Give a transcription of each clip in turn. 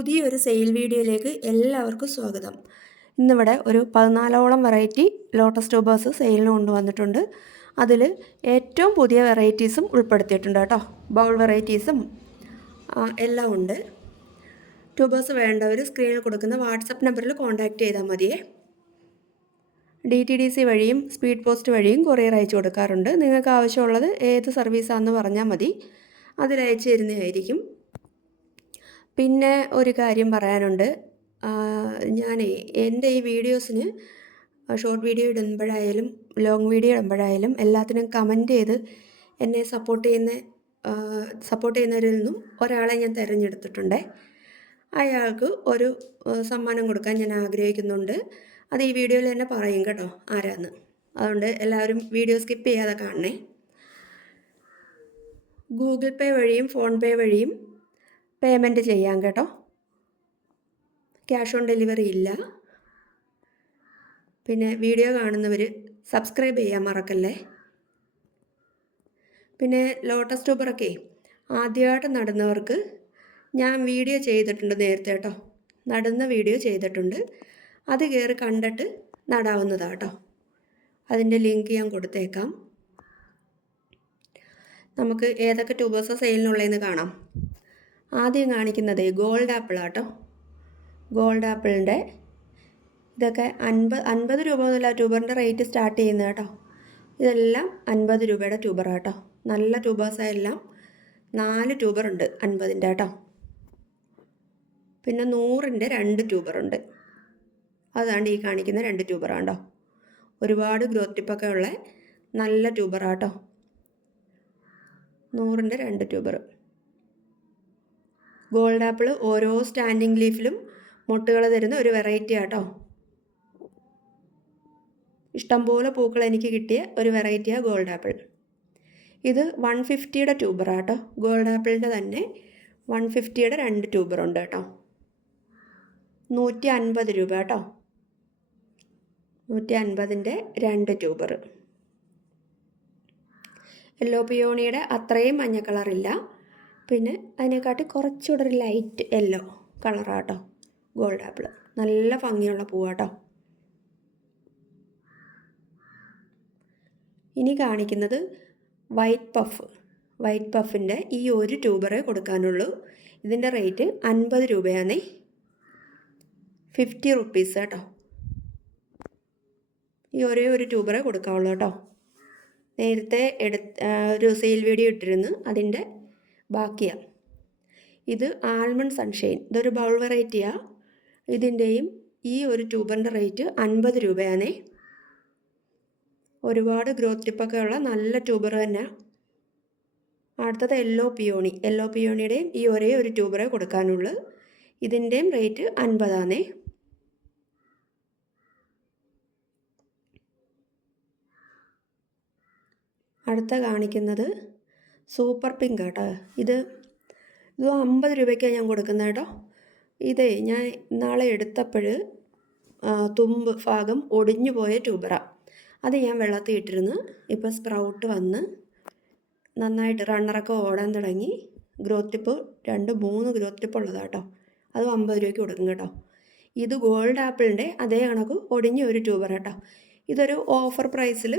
പുതിയൊരു സെയിൽ വീഡിയോയിലേക്ക് എല്ലാവർക്കും സ്വാഗതം. ഇന്നിവിടെ ഒരു 14ഓളം വെറൈറ്റി ലോട്ടസ് ട്യൂബേഴ്സ് സെയിലിന് കൊണ്ടുവന്നിട്ടുണ്ട്. അതിൽ ഏറ്റവും പുതിയ വെറൈറ്റീസും ഉൾപ്പെടുത്തിയിട്ടുണ്ട് കേട്ടോ. ബൗൾ വെറൈറ്റീസും എല്ലാം ഉണ്ട്. ട്യൂബേഴ്സ് വേണ്ടവർ സ്ക്രീനിൽ കൊടുക്കുന്ന വാട്സപ്പ് നമ്പറിൽ കോൺടാക്റ്റ് ചെയ്താൽ മതിയേ. DTDC വഴിയും സ്പീഡ് പോസ്റ്റ് വഴിയും കൊറിയർ അയച്ചു കൊടുക്കാറുണ്ട്. നിങ്ങൾക്ക് ആവശ്യമുള്ളത് ഏത് സർവീസാണെന്ന് പറഞ്ഞാൽ മതി, അതിലയച്ചു തരുന്നതായിരിക്കും. പിന്നെ ഒരു കാര്യം പറയാനുണ്ട്. ഞാനേ എൻ്റെ ഈ വീഡിയോസിന് ഷോർട്ട് വീഡിയോ ഇടുമ്പോഴായാലും ലോങ് വീഡിയോ ഇടുമ്പോഴായാലും എല്ലാത്തിനും കമൻറ്റ് ചെയ്ത് എന്നെ സപ്പോർട്ട് ചെയ്യുന്നവരിൽ നിന്നും ഒരാളെ ഞാൻ തിരഞ്ഞെടുത്തിട്ടുണ്ട്. അയാൾക്ക് ഒരു സമ്മാനം കൊടുക്കാൻ ഞാൻ ആഗ്രഹിക്കുന്നുണ്ട്. അത് ഈ വീഡിയോയിൽ തന്നെ പറയും കേട്ടോ ആരാന്ന്. അതുകൊണ്ട് എല്ലാവരും വീഡിയോ സ്കിപ്പ് ചെയ്യാതെ കാണണേ. ഗൂഗിൾ പേ വഴിയും ഫോൺ പേ വഴിയും പേയ്മെൻറ്റ് ചെയ്യാം കേട്ടോ. ക്യാഷ് ഓൺ ഡെലിവറി ഇല്ല. പിന്നെ വീഡിയോ കാണുന്നവർ സബ്സ്ക്രൈബ് ചെയ്യാൻ മറക്കല്ലേ. പിന്നെ ലോട്ടസ് ട്യൂബറൊക്കെ ആദ്യമായിട്ട് നടുന്നവർക്ക് ഞാൻ വീഡിയോ ചെയ്തിട്ടുണ്ട് നേരത്തെ കേട്ടോ. നടുന്ന വീഡിയോ ചെയ്തിട്ടുണ്ട്. അത് കയറി കണ്ടിട്ട് നടാവുന്നതാണ് കേട്ടോ. അതിൻ്റെ ലിങ്ക് ഞാൻ കൊടുത്തേക്കാം. നമുക്ക് ഏതൊക്കെ ട്യൂബേഴ്സാണ് സെയിലിനുള്ളതെന്ന് കാണാം. ആദ്യം കാണിക്കുന്നത് ഗോൾഡ് ആപ്പിളാട്ടോ. ഗോൾഡ് ആപ്പിളിൻ്റെ ഇതൊക്കെ 50 രൂപ മുതൽ ട്യൂബറിൻ്റെ റേറ്റ് സ്റ്റാർട്ട് ചെയ്യുന്നത് കേട്ടോ. ഇതെല്ലാം 50 രൂപയുടെ ട്യൂബറാട്ടോ. നല്ല ട്യൂബേഴ്സായെല്ലാം 4 ട്യൂബറുണ്ട് 50ൻ്റെ കേട്ടോ. പിന്നെ 100ൻ്റെ 2 ട്യൂബറുണ്ട്. അതാണ്ട് ഈ കാണിക്കുന്ന 2 ട്യൂബറാണ്ടോ. ഒരുപാട് ഗ്രോത്ത് ടിപ്പൊക്കെ ഉള്ള നല്ല ട്യൂബറാട്ടോ. 100ൻ്റെ 2 ട്യൂബർ. ഗോൾഡ് ആപ്പിൾ ഓരോ സ്റ്റാൻഡിങ് ലീഫിലും മൊട്ടുകൾ തരുന്ന ഒരു വെറൈറ്റി ആട്ടോ. ഇഷ്ടംപോലെ പൂക്കൾ എനിക്ക് കിട്ടിയ ഒരു വെറൈറ്റിയാണ് ഗോൾഡ് ആപ്പിൾ. ഇത് 150യുടെ ട്യൂബറാട്ടോ. ഗോൾഡ് ആപ്പിളിൻ്റെ തന്നെ 150യുടെ 2 ട്യൂബറുണ്ട് കേട്ടോ. 150 രൂപ കേട്ടോ. 150ൻ്റെ 2 ട്യൂബർ. യെല്ലോ പിയോണിയുടെ അത്രയും മഞ്ഞ കളറില്ല. പിന്നെ അതിനെക്കാട്ടി കുറച്ചുകൂടെ ഒരു ലൈറ്റ് യെല്ലോ കളറാട്ടോ ഗോൾഡ് ആപ്പിൾ. നല്ല ഭംഗിയുള്ള പൂവാട്ടോ. ഇനി കാണിക്കുന്നത് വൈറ്റ് പഫ്. വൈറ്റ് പഫിൻ്റെ ഈ ഒരു ട്യൂബറേ കൊടുക്കാനുള്ളൂ. ഇതിൻ്റെ റേറ്റ് 50 രൂപയാണേ. 50 റുപ്പീസ് കേട്ടോ. ഈ ഒരേ ഒരു ട്യൂബറേ കൊടുക്കാവുള്ളൂ കേട്ടോ. നേരത്തെ ഒരു സെയിൽ വീഡിയോ ഇട്ടിരുന്നു, അതിൻ്റെ ബാക്കിയാണ്. ഇത് ആൽമണ്ട് സൺഷൈൻ. ഇതൊരു ബൗൾ വെറൈറ്റിയാണ്. ഇതിൻ്റെയും ഈ ഒരു ട്യൂബറിൻ്റെ റേറ്റ് 50 രൂപയാണേ. ഒരുപാട് ഗ്രോത്ത് ടിപ്പൊക്കെ ഉള്ള നല്ല ട്യൂബർ തന്നെ. അടുത്തത് യെല്ലോ പിയോണി. യെല്ലോ പിയോണിയുടെയും ഈ ഒരേ ഒരു ട്യൂബറേ കൊടുക്കാനുള്ളൂ. ഇതിൻ്റെയും റേറ്റ് 50 ആണേ. അടുത്ത കാണിക്കുന്നത് സൂപ്പർ പിങ്ക് കേട്ടോ. ഇത് 50 രൂപയ്ക്കാണ് ഞാൻ കൊടുക്കുന്നത് കേട്ടോ. ഇതേ ഞാൻ നാളെ എടുത്തപ്പോൾ തുമ്പ് ഭാഗം ഒടിഞ്ഞു പോയ ട്യൂബറാണ്. അത് ഞാൻ വെള്ളത്തിൽ ഇട്ടിരുന്നു. ഇപ്പോൾ സ്പ്രൗട്ട് വന്ന് നന്നായിട്ട് റണ്ണറൊക്കെ ഓടാൻ തുടങ്ങി. ഗ്രോത്ത് ടിപ്പ് 2-3 ഗ്രോത്ത് ടിപ്പ് ഉള്ളതാണ് കേട്ടോ. അത് 50 രൂപയ്ക്ക് കൊടുക്കും കേട്ടോ. ഇത് ഗോൾഡ് ആപ്പിളിൻ്റെ അതേ കണക്ക് ഒടിഞ്ഞ ഒരു ട്യൂബർ കേട്ടോ. ഇതൊരു ഓഫർ പ്രൈസിൽ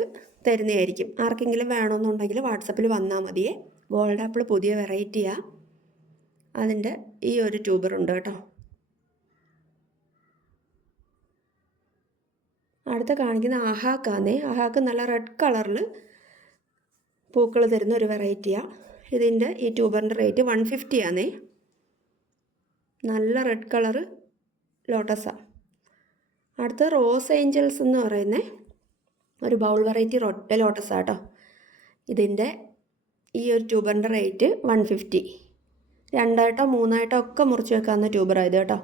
തരുന്നതായിരിക്കും. ആർക്കെങ്കിലും വേണമെന്നുണ്ടെങ്കിൽ വാട്സപ്പിൽ വന്നാൽ മതിയേ. ഗോൾഡ് ആപ്പിൾ പുതിയ വെറൈറ്റിയാണ്. അതിൻ്റെ ഈ ഒരു ട്യൂബറുണ്ട് കേട്ടോ. അടുത്ത കാണിക്കുന്ന അഹാക്കാന്നേ. അഹാക്ക് നല്ല റെഡ് കളറിൽ പൂക്കൾ തരുന്ന ഒരു വെറൈറ്റിയാണ്. ഇതിൻ്റെ ഈ ട്യൂബറിൻ്റെ റേറ്റ് 150 ആണേ. നല്ല റെഡ് കളറ് ലോട്ടസാണ്. അടുത്ത റോസ് ഏഞ്ചൽസ് എന്ന് പറയുന്ന ഒരു ബൗൾ വെറൈറ്റി ലോട്ടസാണ് കേട്ടോ. ഇതിൻ്റെ ഈ ഒരു ട്യൂബറിൻ്റെ റേറ്റ് 150. 2ആയിട്ടോ 3ആയിട്ടോ ഒക്കെ മുറിച്ച് വെക്കാവുന്ന ട്യൂബറായത് കേട്ടോ.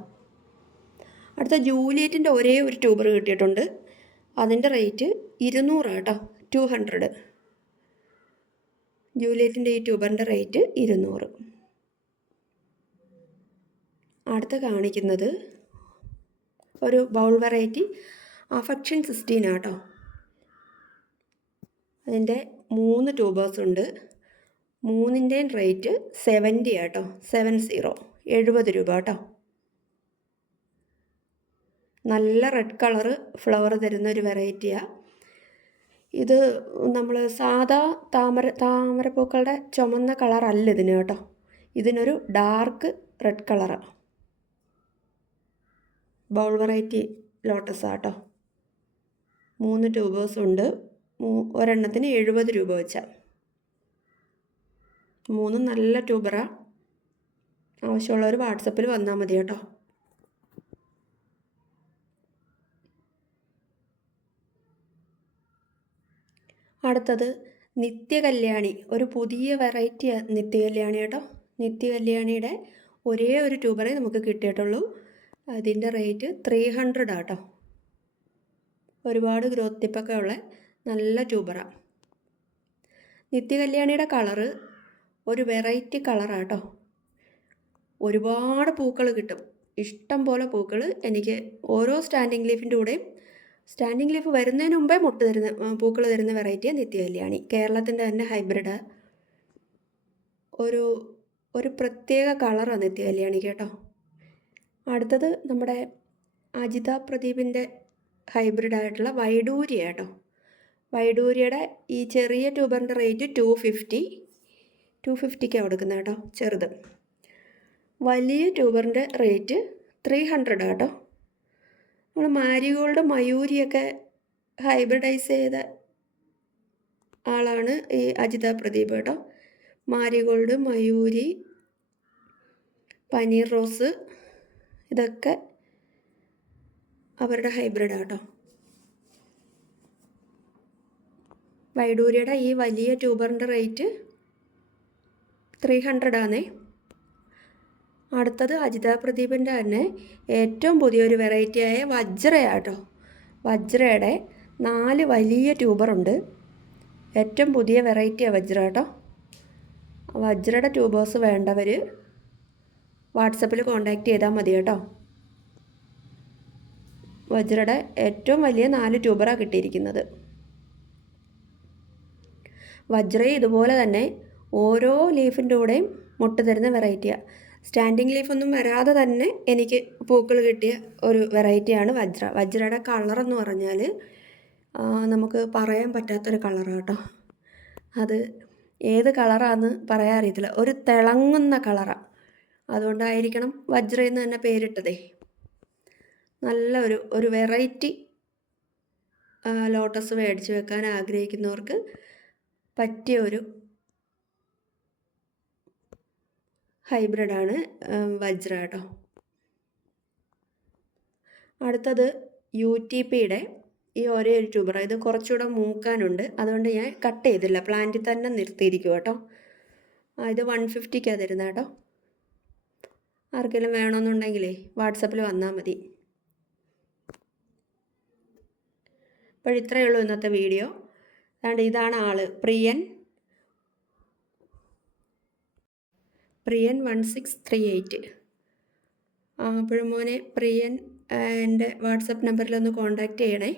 അടുത്ത ജൂലിയറ്റിൻ്റെ ഒരേ ഒരു ട്യൂബർ കിട്ടിയിട്ടുണ്ട്. അതിൻ്റെ റേറ്റ് 200 കേട്ടോ. 200. ജൂലിയറ്റിൻ്റെ ഈ ട്യൂബറിൻ്റെ റേറ്റ് 200. അടുത്ത കാണിക്കുന്നത് ഒരു ബൗൾ വെറൈറ്റി അഫെക്ഷൻ 16 കേട്ടോ. അതിൻ്റെ 3 ട്യൂബേഴ്സ് ഉണ്ട്. 3ൻ്റെയും റേറ്റ് 70 കേട്ടോ. 70 രൂപ കേട്ടോ. നല്ല റെഡ് കളറ് ഫ്ലവർ തരുന്ന ഒരു വെറൈറ്റിയാണ്. ഇത് നമ്മൾ സാധാ താമരപ്പൂക്കളുടെ ചുമന്ന കളറല്ല ഇതിന് കേട്ടോ. ഇതിനൊരു ഡാർക്ക് റെഡ് കളറാണ്. ബൗൾ വെറൈറ്റി ലോട്ടസാണ് കേട്ടോ. 3 ട്യൂബേഴ്സ് ഉണ്ട്. ഒരെണ്ണത്തിന് 70 രൂപ വെച്ചാണ്. 3 നല്ല ട്യൂബറാണ്. ആവശ്യമുള്ളവർ വാട്സപ്പിൽ വന്നാൽ മതി കേട്ടോ. അടുത്തത് നിത്യകല്യാണി, ഒരു പുതിയ വെറൈറ്റി നിത്യകല്യാണി കേട്ടോ. നിത്യകല്യാണിയുടെ ഒരേ ഒരു ട്യൂബറേ നമുക്ക് കിട്ടിയിട്ടുള്ളൂ. അതിൻ്റെ റേറ്റ് 300 ആട്ടോ. ഒരുപാട് ഗ്രോത്ത് ടിപ്പൊക്കെ ഉള്ള നല്ല ട്യൂബറാണ്. നിത്യകല്യാണിയുടെ കളറ് ഒരു വെറൈറ്റി കളറാട്ടോ. ഒരുപാട് പൂക്കൾ കിട്ടും, ഇഷ്ടം പോലെ പൂക്കൾ. എനിക്ക് ഓരോ സ്റ്റാൻഡിങ് ലീഫിൻ്റെ കൂടെയും, സ്റ്റാൻഡിങ് ലീഫ് വരുന്നതിന് മുമ്പേ പൂക്കൾ തരുന്ന വെറൈറ്റിയാണ് നിത്യകല്യാണി. കേരളത്തിൻ്റെ തന്നെ ഹൈബ്രിഡ്. ഒരു പ്രത്യേക കളറാണ് നിത്യകല്യാണി കേട്ടോ. അടുത്തത് നമ്മുടെ അജിത പ്രദീപിൻ്റെ ഹൈബ്രിഡായിട്ടുള്ള വൈഡൂര്യ കേട്ടോ. വൈഡൂര്യയുടെ ഈ ചെറിയ ട്യൂബറിൻ്റെ റേറ്റ് 250 കൊടുക്കുന്നത് കേട്ടോ, ചെറുത്. വലിയ ട്യൂബറിൻ്റെ റേറ്റ് 300 കേട്ടോ. നമ്മൾ മാരിഗോൾഡ് മയൂരിയൊക്കെ ഹൈബ്രിഡൈസ് ചെയ്ത ആളാണ് ഈ അജിത പ്രദീപ് കേട്ടോ. മാരിഗോൾഡ്, മയൂരി, പനീർ റോസ്, ഇതൊക്കെ അവരുടെ ഹൈബ്രിഡാണ് കേട്ടോ. വൈഡൂര്യയുടെ ഈ വലിയ ട്യൂബറിൻ്റെ റേറ്റ് 300 ആണേ. അടുത്തത് അജിത പ്രദീപിൻ്റെ തന്നെ ഏറ്റവും പുതിയൊരു വെറൈറ്റിയായ വജ്രയാട്ടോ. വജ്രയുടെ 4 വലിയ ട്യൂബറുണ്ട്. ഏറ്റവും പുതിയ വെറൈറ്റിയാണ് വജ്ര കേട്ടോ. വജ്രയുടെ ട്യൂബേഴ്സ് വേണ്ടവർ വാട്സപ്പിൽ കോൺടാക്റ്റ് ചെയ്താൽ മതി കേട്ടോ. വജ്രയുടെ ഏറ്റവും വലിയ 4 ട്യൂബറാണ് കിട്ടിയിരിക്കുന്നത്. വജ്ര ഇതുപോലെ തന്നെ ഓരോ ലീഫിൻ്റെ കൂടെയും മുട്ട തരുന്ന വെറൈറ്റിയാണ്. സ്റ്റാൻഡിങ് ലീഫൊന്നും വരാതെ തന്നെ എനിക്ക് പൂക്കൾ കിട്ടിയ ഒരു വെറൈറ്റിയാണ് വജ്ര. വജ്രയുടെ കളറെന്ന് പറഞ്ഞാൽ നമുക്ക് പറയാൻ പറ്റാത്തൊരു കളറാണ് കേട്ടോ. അത് ഏത് കളറാണെന്ന് പറയാൻ അറിയത്തില്ല, ഒരു തിളങ്ങുന്ന കളറാണ്. അതുകൊണ്ടായിരിക്കണം വജ്ര എന്ന് തന്നെ പേരിട്ടതേ. നല്ല ഒരു വെറൈറ്റി ലോട്ടസ് മേടിച്ച് വെക്കാൻ ആഗ്രഹിക്കുന്നവർക്ക് പറ്റിയ ഒരു ഹൈബ്രിഡാണ് വജ്ര കേട്ടോ. അടുത്തത് UTPയുടെ ഈ ഒരേ ഒരു ട്യൂബർ. ഇത് കുറച്ചുകൂടെ മൂക്കാനുണ്ട്, അതുകൊണ്ട് ഞാൻ കട്ട് ചെയ്തില്ല, പ്ലാന്റിൽ തന്നെ നിർത്തിയിരിക്കും കേട്ടോ. ഇത് 150 തരുന്നത് കേട്ടോ. ആർക്കെങ്കിലും വേണമെന്നുണ്ടെങ്കിലേ വാട്സപ്പിൽ വന്നാൽ മതി. അപ്പോൾ ഇത്രയേ ഉള്ളൂ ഇന്നത്തെ വീഡിയോ. അതുകൊണ്ട് ഇതാണ് ആൾ, പ്രിയൻ 1638. അപ്പോഴും മോനെ പ്രിയൻ എൻ്റെ വാട്സപ്പ് നമ്പറിലൊന്ന് കോൺടാക്റ്റ് ചെയ്യണേ.